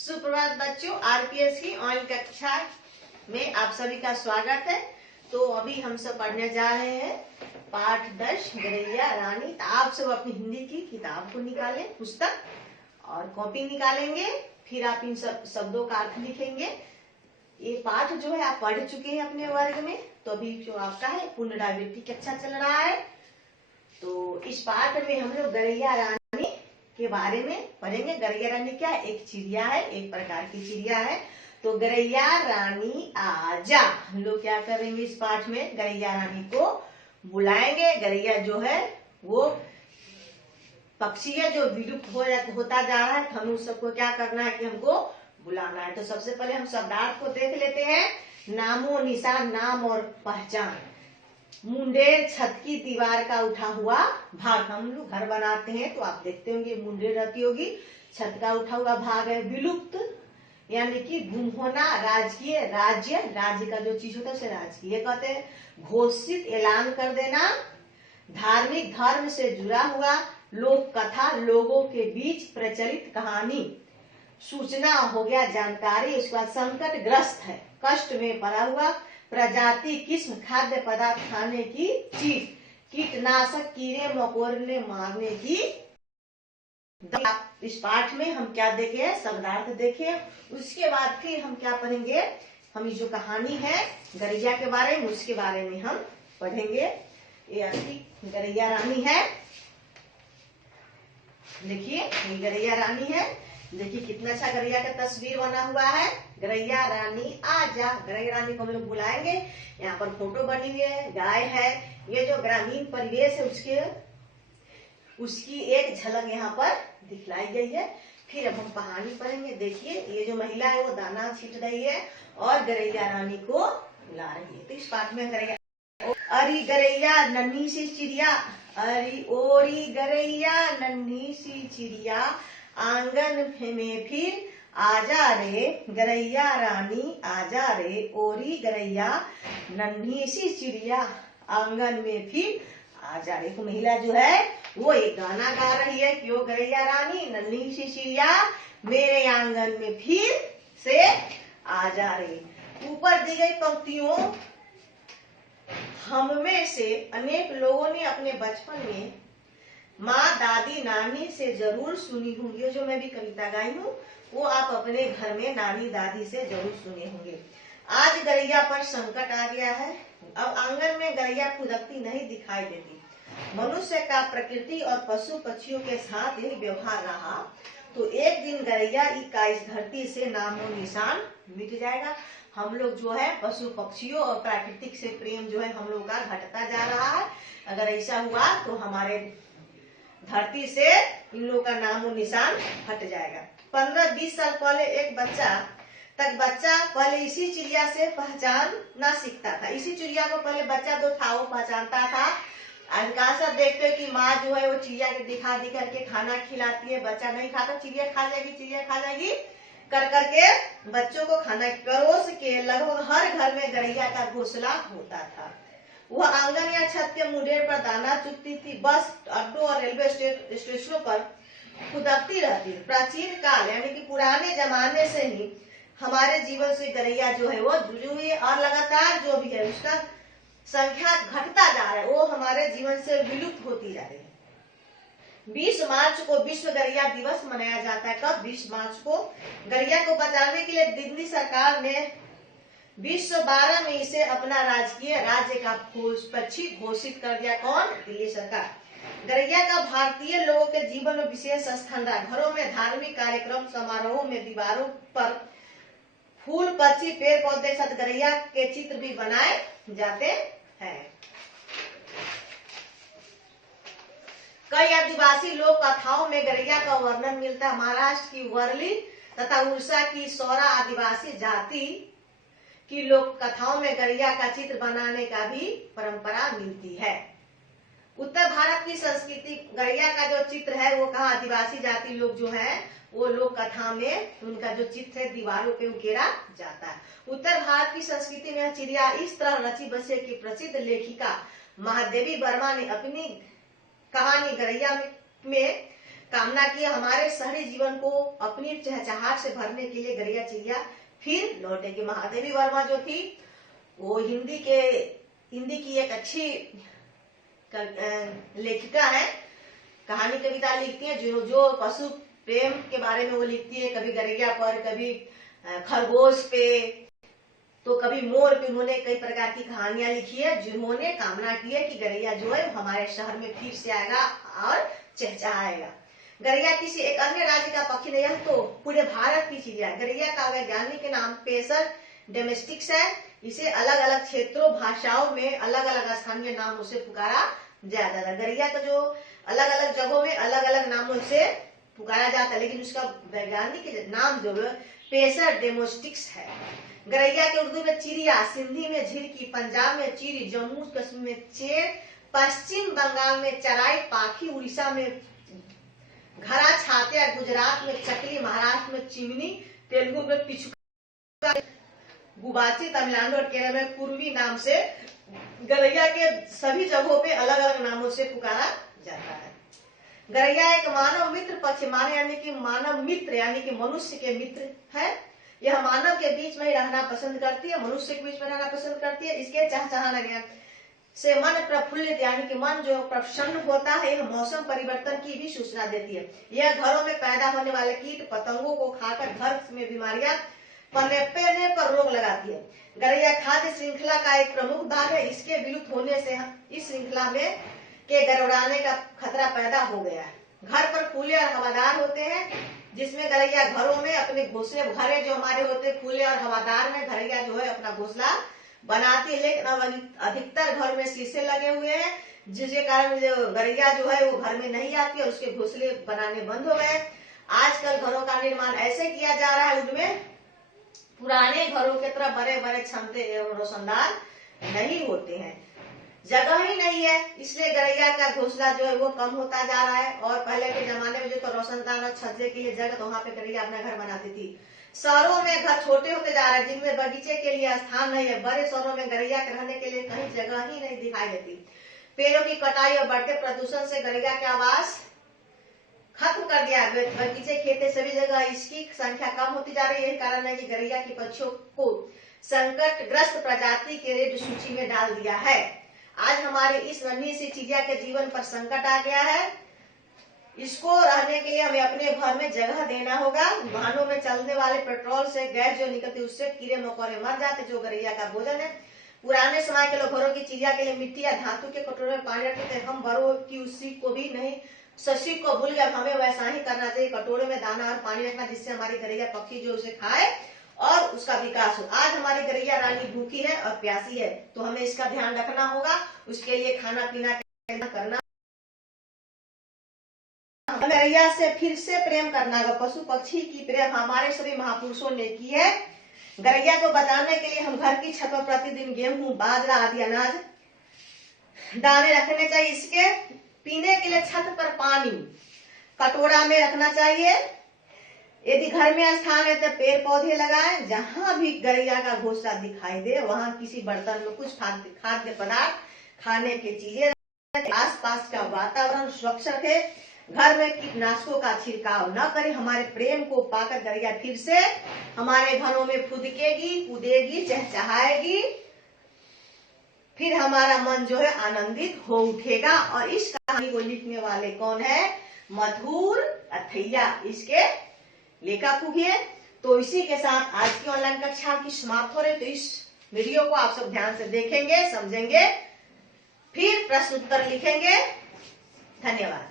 सुप्रभात बच्चों, आरपीएस की ऑनलाइन कक्षा में आप सभी का स्वागत है। तो अभी हम सब पढ़ने जा रहे हैं पाठ 10 गरैया रानी। तो आप सब अपनी हिंदी की किताब को निकालें, पुस्तक और कॉपी निकालेंगे, फिर आप इन सब शब्दों का अर्थ लिखेंगे। ये पाठ जो है आप पढ़ चुके हैं अपने वर्ग में। तो अभी जो आपका है पुनरावृत्ति कक्षा चल रहा है। तो इस पाठ में हम लोग गरैया रानी के बारे में पढ़ेंगे। गरैया रानी क्या है? एक चिड़िया है, एक प्रकार की चिड़िया है। तो गरैया रानी आजा, हम लोग क्या करेंगे इस पाठ में? गरैया रानी को बुलाएंगे। गरैया जो है वो पक्षी है जो विलुप्त होता जा रहा है। हम उस सबको क्या करना है कि हमको बुलाना है। तो सबसे पहले हम शब्दार्थ को देख लेते हैं। नामो निशान, नाम और पहचान। मुंडेर छत की दीवार का उठा हुआ भाग। हम लोग घर बनाते हैं तो आप देखते होंगे मुंडेर रहती होगी, छत का उठा हुआ भाग है। विलुप्त यानी कि गुम होना। राजकीय, राज्य का जो चीज होता है उसे राजकीय कहते हैं। घोषित, ऐलान कर देना। धार्मिक, धर्म से जुड़ा हुआ। लोक कथा, लोगों के बीच प्रचलित कहानी। सूचना हो गया जानकारी। उसके बाद संकट ग्रस्त है, कष्ट में पड़ा हुआ। प्रजाति, किस्म, खाद्य पदार्थ, खाने की चीज। कीटनाशक, कीड़े मकोड़े मारने की। इस पाठ में हम क्या देखे? शब्दार्थ देखे। उसके बाद फिर हम क्या पढ़ेंगे? हम ये जो कहानी है गरैया के बारे में, उसके बारे में हम पढ़ेंगे। ये आपकी गरैया रानी है। देखिए ये गरैया रानी है। देखिए कितना अच्छा गरैया का तस्वीर बना हुआ है। गरैया रानी आजा। गरैया रानी को हम लोग बुलाएंगे। यहाँ पर फोटो बनी हुई है, गाय है। ये जो ग्रामीण परिवेश है उसकी एक झलक यहाँ पर दिखलाई गई है। फिर अब हम कहानी पढ़ेंगे। देखिए ये जो महिला है वो दाना छींट रही है और गरैया रानी को बुला रही है। तो इस पाठ में गरैया, अरे गरैया नन्ही सी चिड़िया, अरे ओरी गरैया नन्ही सी चिड़िया, आंगन में फिर आजा रे गरैया रानी आजा रे। ओरी गरैया नन्ही सी चिड़िया, आंगन में फिर आजा रे। तो महिला जो है वो एक गाना गा रही है कि ओ गरैया रानी नन्ही सी चिड़िया मेरे आंगन में फिर से आजा रे। ऊपर दी गई पंक्तियों हम में से अनेक लोगों ने अपने बचपन में माँ, दादी, नानी से जरूर सुनी होंगी। जो मैं भी कविता गाई हूँ वो आप अपने घर में नानी दादी से जरूर सुने होंगे। आज गरैया पर संकट आ गया है। अब आंगन में गरैया खुदकती नहीं दिखाई देती। मनुष्य का प्रकृति और पशु पक्षियों के साथ यही व्यवहार रहा तो एक दिन गरैया का इस धरती से नामो निशान मिट जाएगा। हम लोग जो है पशु पक्षियों और प्राकृतिक से प्रेम जो है हम लोग का घटता जा रहा है। अगर ऐसा हुआ तो हमारे धरती से इन लोगों का नामो निशान हट जाएगा। 15-20 साल पहले एक बच्चा पहले इसी चिड़िया से पहचानना सीखता था। इसी चिड़िया को पहले बच्चा जो था वो पहचानता था। आजकल सब देखते हैं कि माँ जो है वो चिड़िया के दिखा दी करके खाना खिलाती है। बच्चा नहीं खाता, चिड़िया खा जाएगी कर करके बच्चों को खाना परोस के लगभग हर घर में गरैया का घोंसला होता था। वह आंगन या छत के मुंडेर पर दाना चुगती थी। बस अड्डों और रेलवे स्टेशनों पर खुदकती रहती थी। प्राचीन काल यानी कि पुराने जमाने से ही हमारे जीवन से गरैया जो है वो जुड़ी हुई है और लगातार जो भी है उसका संख्या घटता जा रहा है, वो हमारे जीवन से विलुप्त होती जा रही है। 20 मार्च को विश्व गरैया दिवस मनाया जाता है। कब? 20 मार्च को। गरैया को बचाने के लिए दिल्ली सरकार ने 2012 में इसे अपना राज्य का पक्षी घोषित कर दिया। कौन? दिल्ली सरकार। गरैया का भारतीय लोगों के जीवन में विशेष स्थान रहा। घरों में धार्मिक कार्यक्रम, समारोहों में दीवारों पर फूल, पक्षी, पेड़ पौधे साथ गरैया के चित्र भी बनाए जाते हैं। कई आदिवासी लोक कथाओं में गरैया का वर्णन मिलता है। महाराष्ट्र की वर्ली तथा उड़ीसा की सौरा आदिवासी जाति की लोक कथाओं में गरैया का चित्र बनाने का भी परंपरा मिलती है। उत्तर भारत की संस्कृति गरैया का जो चित्र है वो कहा आदिवासी जाति लोग जो है वो लोक कथा में उनका जो चित्र है दीवारों पे उकेरा जाता है। उत्तर भारत की संस्कृति में चिड़िया इस तरह रची बसे की प्रसिद्ध लेखिका महादेवी वर्मा ने अपनी कहानी गरैया में कामना की हमारे शहरी जीवन को अपनी चहचहाट से भरने के लिए गौरैया चिड़िया फिर लौटेगी। महादेवी वर्मा जो थी वो हिंदी की एक अच्छी लेखिका है, कहानी कविता लिखती है, जो पशु प्रेम के बारे में वो लिखती है, कभी गौरैया पर, कभी खरगोश पे, तो कभी मोर पे। उन्होंने कई प्रकार की कहानियां लिखी है जिन्होंने कामना की है कि गौरैया जो है हमारे शहर में फिर से आएगा और चहचहाएगा। गौरैया किसी एक अन्य राज्य का पक्षी नहीं है, तो पूरे भारत की चिड़िया है। गौरैया का वैज्ञानिक नाम पेसर डोमेस्टिक्स है। इसे अलग अलग क्षेत्रों भाषाओं में अलग अलग स्थानीय नामों से पुकारा जाता है। गौरैया का जो अलग अलग जगहों में अलग अलग नामों से पुकारा जाता है, लेकिन उसका वैज्ञानिक नाम जो है पेसर डोमेस्टिक्स है। गौरैया के उर्दू में चिड़िया, सिंधी में झिरकी, पंजाब में चिड़ी, जम्मू कश्मीर में चेर, पश्चिम बंगाल में चराई पाखी, उड़ीसा में घरा छातिया, गुजरात में चकली, महाराष्ट्र में चिमनी, तेलुगु में पिछुका, गुबाची, तमिलनाडु और केरल में पूर्वी नाम से गौरैया के सभी जगहों पे अलग अलग नामों से पुकारा जाता है। गौरैया एक मानव मित्र पक्षी माने यानी कि मानव मित्र यानी कि मनुष्य के मित्र है। यह मानव के बीच में ही रहना पसंद करती है, मनुष्य के बीच में रहना पसंद करती है। इसके चहचहाना से मन प्रफुल्लित यानी कि मन जो प्रसन्न होता है। यह मौसम परिवर्तन की भी सूचना देती है। यह घरों में पैदा होने वाले कीट पतंगों को खाकर घर में बीमारियां पनपने पर रोक लगाती है। गौरैया खाद्य श्रृंखला का एक प्रमुख भाग है। इसके विलुप्त होने से इस श्रृंखला में के गड़बड़ाने का खतरा पैदा हो गया है। घर पर खुले और हवादार होते हैं, जिसमें गौरैया घरों में अपने घोंसले, घरे जो हमारे होते हैं खुले और हवादार में गौरैया जो है अपना घोंसला बनाती है। लेकिन अब अधिकतर घर में शीशे लगे हुए हैं, जिसके कारण गौरैया जो है वो घर में नहीं आती और उसके घोंसले बनाने बंद हो गए। आजकल घरों का निर्माण ऐसे किया जा रहा है, उनमें पुराने घरों के तरह बड़े बड़े क्षमते एवं रोशनदार नहीं होते हैं, जगह ही नहीं है, इसलिए गौरैया का घोंसला जो है वो कम होता जा रहा है। और पहले के जमाने में जो तो रोशनदान और छज्जे के लिए जगह, तो वहां पे गौरैया अपना घर बनाती थी। शहरों में घर छोटे होते जा रहे हैं, जिनमें बगीचे के लिए स्थान नहीं है। बड़े शहरों में गौरैया के रहने के लिए कहीं जगह ही नहीं दिखाई देती। पेड़ों की कटाई और बढ़ते प्रदूषण से गौरैया के आवास खत्म कर दिया। बगीचे, खेते, सभी जगह इसकी संख्या कम होती जा रही है। यही कारण है कि गौरैया की पक्षियों को संकटग्रस्त प्रजाति के रेड सूची में डाल दिया है। आज हमारे इस नन्ही सी चिड़िया के जीवन पर संकट आ गया है। इसको रहने के लिए हमें अपने घर में जगह देना होगा। वाहनों में चलने वाले पेट्रोल से गैस जो निकलती है उससे कीड़े मकोड़े मर जाते, जो गौरैया का भोजन है। पुराने समय के लोग घरों की चिड़िया के लिए मिट्टी या धातु के कटोरे में पानी रखते थे। हम बड़ों की उसी को भी नहीं, शशि को भूल गए। हमें वैसा ही करना चाहिए, कटोरे में दाना और पानी रखना, जिससे हमारी गौरैया पक्षी जो उसे खाए और उसका विकास हो। आज हमारी गौरैया रानी भूखी है और प्यासी है, तो हमें इसका ध्यान रखना होगा। उसके लिए खाना पीना करना, हमें गौरैया से फिर से प्रेम करना होगा। पशु पक्षी की प्रेम हमारे सभी महापुरुषों ने की है। गौरैया को बचाने के लिए हम घर की छत पर प्रतिदिन गेहूं, बाजरा आदि अनाज दाने रखने चाहिए। इसके पीने के लिए छत पर पानी कटोरा में रखना चाहिए। यदि घर में स्थान है तो पेड़ पौधे लगाएं। जहां भी गौरैया का घोंसला दिखाई दे वहां किसी बर्तन में कुछ खाद्य पदार्थ, खाने की चीजें, आसपास का वातावरण स्वच्छ रखे। घर में कीटनाशकों का छिड़काव न करें। हमारे प्रेम को पाकर गौरैया फिर से हमारे घरों में फुदकेगी, कूदेगी, चहचहाएगी। फिर हमारा मन जो है आनंदित हो उठेगा। और इस कहानी को लिखने वाले कौन है? मधुर अथैया इसके लेखक हुए। तो इसी के साथ आज की ऑनलाइन कक्षा की समाप्त हो रही। तो इस वीडियो को आप सब ध्यान से देखेंगे, समझेंगे, फिर प्रश्न उत्तर लिखेंगे। धन्यवाद।